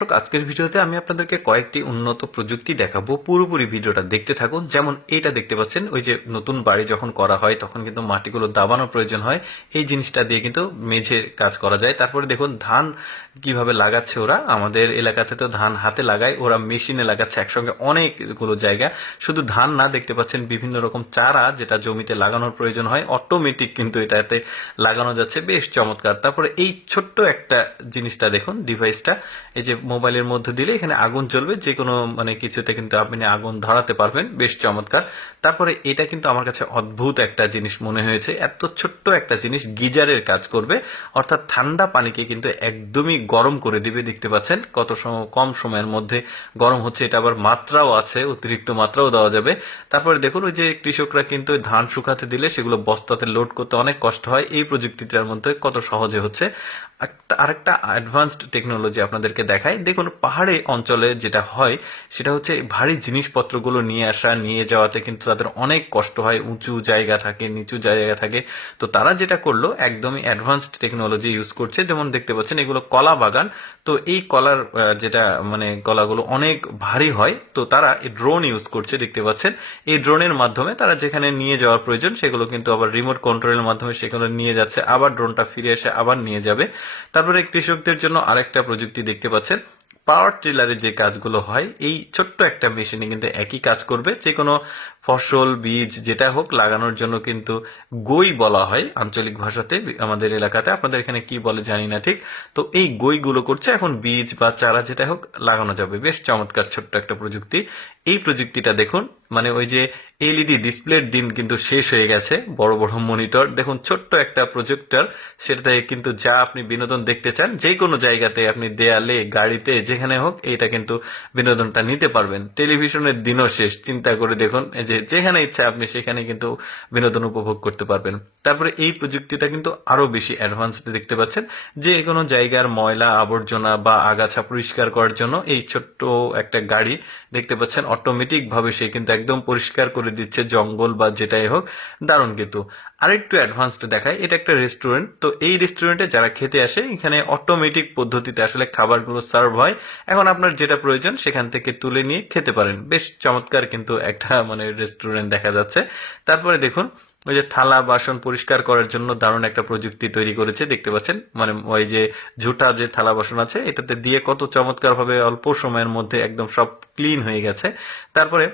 আজকের ভিডিওতে আমি আপনাদেরকে কয়েকটি উন্নত প্রযুক্তি দেখাবো। পুরোপুরি ভিডিওটা দেখতে থাকুন। যেমন এটা দেখতে পাচ্ছেন, ওই যে নতুন বাড়ি যখন করা হয় তখন কিন্তু মাটিগুলো দাবানোর প্রয়োজন হয়। এই জিনিসটা দিয়ে কিন্তু মেঝের কাজ করা যায়। তারপরে দেখুন ধান কিভাবে লাগাচ্ছে ওরা। আমাদের এলাকাতে তো ধান হাতে লাগায়, ওরা মেশিনে লাগাচ্ছে একসঙ্গে অনেকগুলো জায়গা। শুধু ধান না, দেখতে পাচ্ছেন বিভিন্ন রকম চারা যেটা জমিতে লাগানোর প্রয়োজন হয় অটোমেটিক কিন্তু এটাতে লাগানো যাচ্ছে। বেশ চমৎকার। তারপরে এই ছোট্ট একটা জিনিসটা দেখুন, ডিভাইসটা এই যে মোবাইলের মধ্যে দিলে এখানে আগুন জ্বলবে, যে কোনো কিছুতে কিন্তু আপনি আগুন ধরাতে পারবেন। বেশ চমৎকার। তারপরে এটা কিন্তু আমার কাছে অদ্ভুত একটা জিনিস মনে হয়েছে। এত ছোট্ট একটা জিনিস গিজারের কাজ করবে, অর্থাৎ ঠান্ডা পানিকে কিন্তু একদমই গরম করে দিবে। দেখতে পাচ্ছেন কত কম সময়ের মধ্যে গরম হচ্ছে। এটা আবার মাত্রাও আছে, অতিরিক্ত মাত্রাও দেওয়া যাবে। তারপরে দেখুন, ওই যে কৃষকরা কিন্তু ধান শুকাতে দিলে সেগুলো বস্তাতে লোড করতে অনেক কষ্ট হয়, এই প্রযুক্তিটার মধ্যে কত সহজে হচ্ছে। আরেকটা অ্যাডভান্সড টেকনোলজি আপনাদেরকে দেখাই। দেখুন, পাহাড়ি অঞ্চলে যেটা হয় সেটা হচ্ছে ভারী জিনিসপত্রগুলো নিয়ে আসা নিয়ে যাওয়াতে কিন্তু তাদের অনেক কষ্ট হয়। উঁচু জায়গা থাকে, নিচু জায়গা থাকে। তো তারা যেটা করলো, একদমই অ্যাডভান্সড টেকনোলজি ইউজ করছে। যেমন দেখতে পাচ্ছেন এগুলো কলা বাগান। তো এই কলার যেটা কলাগুলো অনেক ভারী হয়, তো তারা এই ড্রোন ইউজ করছে। দেখতে পাচ্ছেন এই ড্রোনের মাধ্যমে তারা যেখানে নিয়ে যাওয়ার প্রয়োজন সেগুলো কিন্তু আবার রিমোট কন্ট্রোলের মাধ্যমে সেগুলো নিয়ে যাচ্ছে, আবার ড্রোনটা ফিরে এসে আবার নিয়ে যাবে। তারপরে কৃষকদের জন্য আরেকটা প্রযুক্তি দেখতে পাচ্ছেন, পাওয়ার টিলারে যে কাজগুলো হয় এই ছোট্ট একটা মেশিনে কিন্তু একই কাজ করবে। যে কোনো ফসল বীজ যেটা হোক লাগানোর জন্য কিন্তু গই বলা হয় আঞ্চলিক ভাষাতে, আমাদের এলাকাতে। আপনাদের এখানে কি বলে জানি না ঠিক। তো এই গইগুলো করছে, এখন বীজ বা চারা যেটা হোক লাগানো যাবে। বেশ চমৎকার ছোট্ট একটা প্রযুক্তি। এই প্রযুক্তিটা দেখুন, ওই যে এলইডি ডিসপ্লের দিন কিন্তু শেষ হয়ে গেছে। বড় বড় মনিটর দেখুন, ছোট্ট একটা প্রজেক্টর, সেটাতে কিন্তু যা আপনি বিনোদন দেখতে চান যে কোনো জায়গাতে আপনি দেয়ালে, গাড়িতে, যেখানে হোক এইটা কিন্তু বিনোদনটা নিতে পারবেন। টেলিভিশনের দিনও শেষ, চিন্তা করে দেখুন। এই যে যেখানে ইচ্ছা আপনি সেখানে কিন্তু বিনোদন উপভোগ করতে পারবেন। তারপরে এই প্রযুক্তিটা কিন্তু আরো বেশি অ্যাডভান্সড দেখতে পাচ্ছেন। যে কোনো জায়গার ময়লা আবর্জনা বা আগাছা পরিষ্কার করার জন্য এই ছোট্ট একটা গাড়ি দেখতে পাচ্ছেন অটোমেটিক ভাবে সে কিন্তু একদম পরিষ্কার করে দিচ্ছে, জঙ্গল বা যেটাই হোক। দারুণ কিন্তু। আরেকটু অ্যাডভান্সড দেখায়, এটা একটা রেস্টুরেন্ট। তো এই রেস্টুরেন্টে যারা খেতে আসে এখানে অটোমেটিক পদ্ধতিতে আসলে খাবারগুলো সার্ভ হয়। এখন আপনার যেটা প্রয়োজন সেখান থেকে তুলে নিয়ে খেতে পারেন। বেশ চমৎকার কিন্তু একটা রেস্টুরেন্ট দেখা যাচ্ছে। তারপরে দেখুন, ওই যে থালা বাসন পরিষ্কার করার জন্য দারুণ একটা প্রযুক্তি তৈরি করেছে। দেখতে পাচ্ছেন ওই যে ঝুটা যে থালা বাসন আছে এটাতে দিয়ে কত চমৎকার ভাবে অল্প সময়ের মধ্যে একদম সব ক্লিন হয়ে গেছে। তারপরে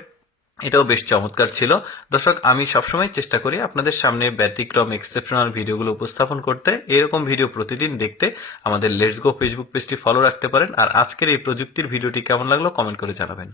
এটাও বেশ চমৎকার ছিল। দর্শক, আমি সবসময় চেষ্টা করি আপনাদের সামনে ব্যতিক্রম এক্সেপশনাল ভিডিওগুলো উপস্থাপন করতে। এরকম ভিডিও প্রতিদিন দেখতে আমাদের লেটস গো ফেসবুক পেজটি ফলো রাখতে পারেন। আর আজকের এই প্রযুক্তির ভিডিওটি কেমন লাগলো কমেন্ট করে জানাবেন।